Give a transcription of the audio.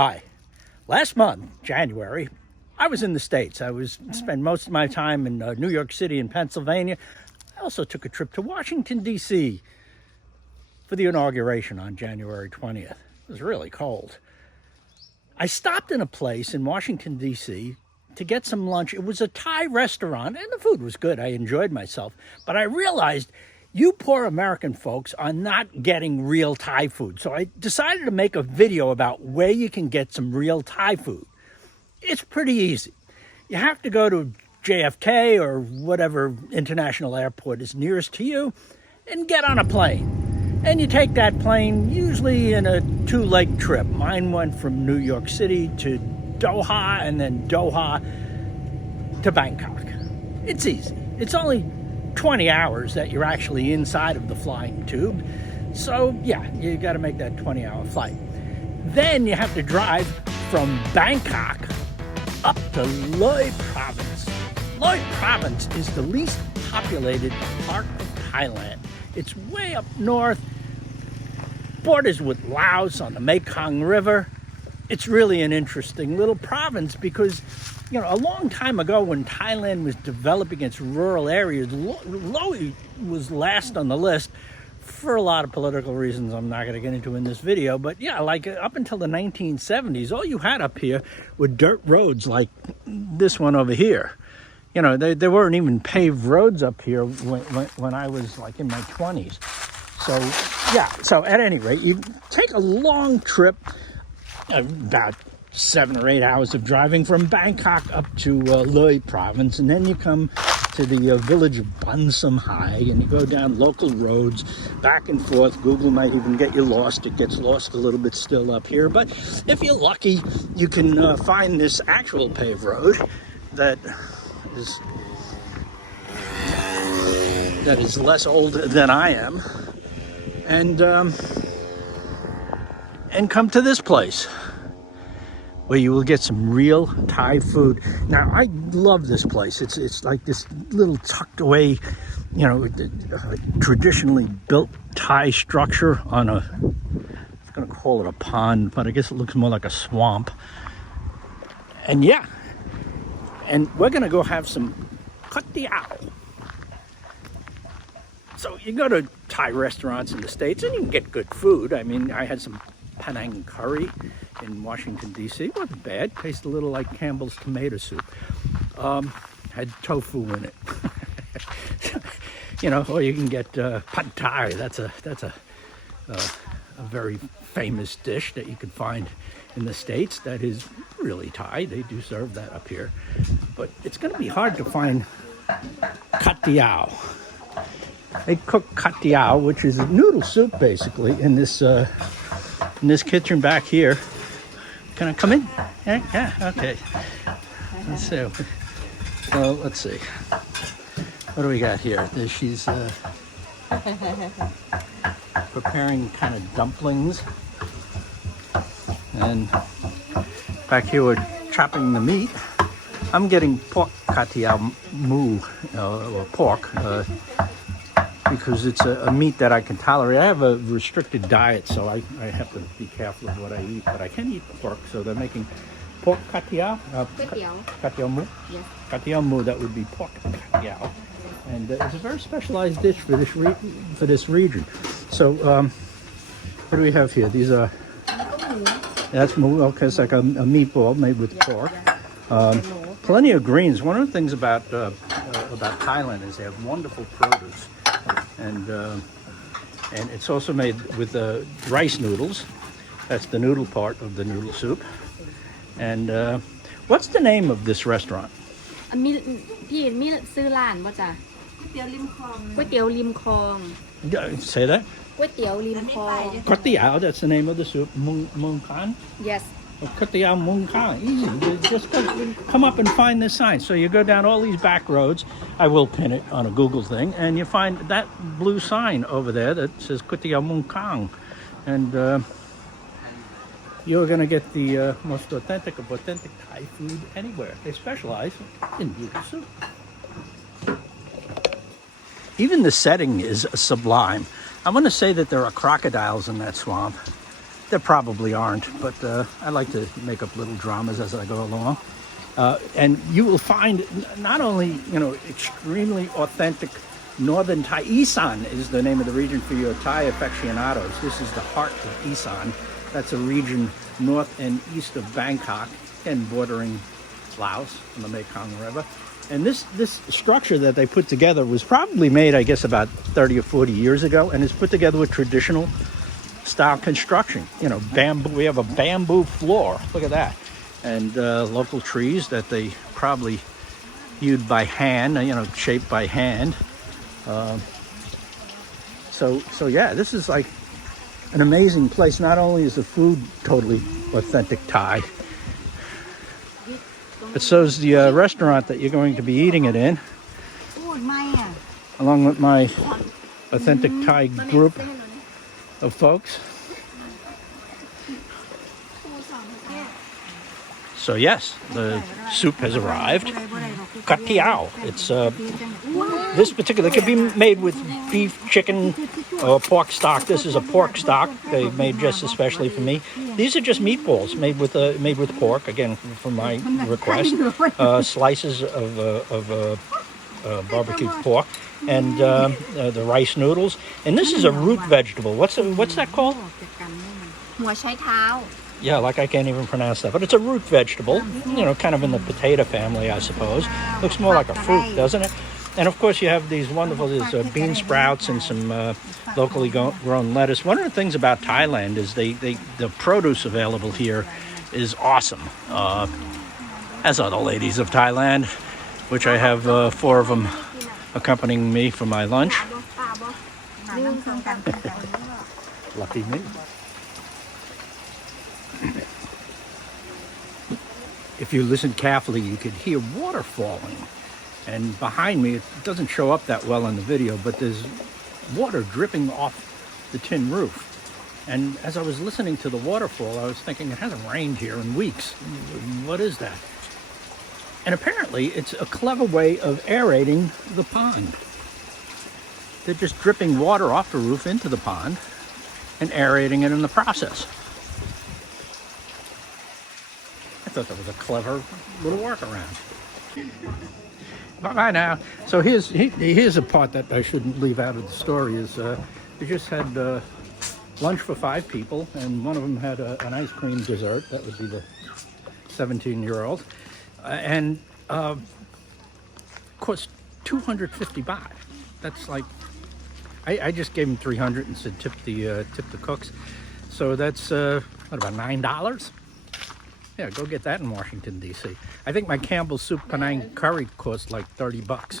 Hi. Last month, January, I was in the States. I spent most of my time in New York City and Pennsylvania. I also took a trip to Washington, D.C. for the inauguration on January 20th. It was really cold. I stopped in a place in Washington, D.C. to get some lunch. It was a Thai restaurant, and the food was good. I enjoyed myself. But I realized you poor American folks are not getting real Thai food. So I decided to make a video about where you can get some real Thai food. It's pretty easy. You have to go to JFK or whatever international airport is nearest to you and get on a plane. And you take that plane usually in a two-leg trip. Mine went from New York City to Doha and then Doha to Bangkok. It's easy. It's only 20 hours that you're actually inside of the flying tube. So yeah, you got to make that 20-hour flight. Then you have to drive from Bangkok up to Loei province. Loei province is the least populated part of Thailand. It's way up north, borders with Laos on the Mekong River. It's really an interesting little province because, you know, a long time ago when Thailand was developing its rural areas, Loei was last on the list for a lot of political reasons I'm not going to get into in this video. But yeah, like up until the 1970s, all you had up here were dirt roads like this one over here. You know, there weren't even paved roads up here when I was like in my 20s. So yeah, so at any rate, you take a long trip, about 7 or 8 hours of driving from Bangkok up to Loei province, and then you come to the village of Bansam High, and you go down local roads back and forth. Google might even get you lost. It gets lost a little bit still up here, but if you're lucky, you can find this actual paved road that is less old than I am, and come to this place where you will get some real Thai food. Now, I love this place. It's like this little tucked away, you know, traditionally built Thai structure on a, I was gonna call it a pond, but I guess it looks more like a swamp. And yeah, and we're gonna go have some katiao. So you go to Thai restaurants in the States and you can get good food. I mean, I had some panang curry in Washington, D.C. It wasn't bad. Tasted a little like Campbell's tomato soup. Had tofu in it. You know, or you can get pad thai. That's a very famous dish that you can find in the States that is really Thai. They do serve that up here. But it's going to be hard to find katiao. They cook katiao, which is a noodle soup basically, in this kitchen back here. Can I come in? Yeah, okay. Let's see. Well, let's see. What do we got here? She's preparing kind of dumplings. And back here we're chopping the meat. I'm getting pork katiao mu, or pork, because it's a meat that I can tolerate. I have a restricted diet, so I have to be careful of what I eat, but I can eat pork. So they're making pork katiao. Katiao mu? Yes. Katiao mu, that would be pork katiao. And it's a very specialized dish for this region. So what do we have here? These are, that's mu, okay, it's like a meatball made with pork. Plenty of greens. One of the things about Thailand is they have wonderful produce. And it's also made with rice noodles. That's the noodle part of the noodle soup. And what's the name of this restaurant? พี่มีซื้อร้านบ่จ้ะก๋วยเตี๋ยวริมคลองก๋วยเตี๋ยวริมคลอง Say that? ก๋วยเตี๋ยวริมคลอง Katiao, that's the name of the soup. Mung Khan? Yes. Katiao Mung Khan. Easy. You just come up and find this sign. So you go down all these back roads. I will pin it on a Google thing. And you find that blue sign over there that says Katiao Mung Khan. And you're going to get the most authentic of authentic Thai food anywhere. They specialize in noodle soup. Even the setting is sublime. I want to say that there are crocodiles in that swamp. There probably aren't, but I like to make up little dramas as I go along. And you will find not only, extremely authentic northern Thai. Isan is the name of the region for your Thai aficionados. This is the heart of Isan. That's a region north and east of Bangkok and bordering Laos on the Mekong River. And this structure that they put together was probably made, I guess, about 30 or 40 years ago, and it's put together with traditional style construction. Bamboo. We have a bamboo floor. Look at that. And local trees that they probably hewed by hand, shaped by hand. So yeah, this is like an amazing place. Not only is the food totally authentic Thai, but so is the restaurant that you're going to be eating it in, along with my authentic Thai group of folks. So yes, the soup has arrived. Katiao. It's this particular could be made with beef, chicken, or pork stock. This is a pork stock they made just especially for me. These are just meatballs made with pork. Again, from my request, slices of barbecued pork, and the rice noodles. And this is a root vegetable. What's that called? หัวไชเท้า Yeah, like I can't even pronounce that. But it's a root vegetable, kind of in the potato family, I suppose. Looks more like a fruit, doesn't it? And of course you have these wonderful bean sprouts and some locally grown lettuce. One of the things about Thailand is the produce available here is awesome. As are the ladies of Thailand, which I have 4 of them accompanying me for my lunch. Lucky me. If you listen carefully, you could hear water falling. And behind me, it doesn't show up that well in the video, but there's water dripping off the tin roof. And as I was listening to the waterfall, I was thinking, it hasn't rained here in weeks. What is that? And apparently, it's a clever way of aerating the pond. They're just dripping water off the roof into the pond and aerating it in the process. I thought that was a clever little workaround. Bye now. So here's a part that I shouldn't leave out of the story is we just had lunch for 5 people, and one of them had an ice cream dessert. That would be the 17-year-old, and cost 250 baht. That's like I just gave him 300 and said tip the cooks. So that's what, about $9? Yeah, go get that in Washington, D.C. I think my Campbell's soup panang curry cost like $30.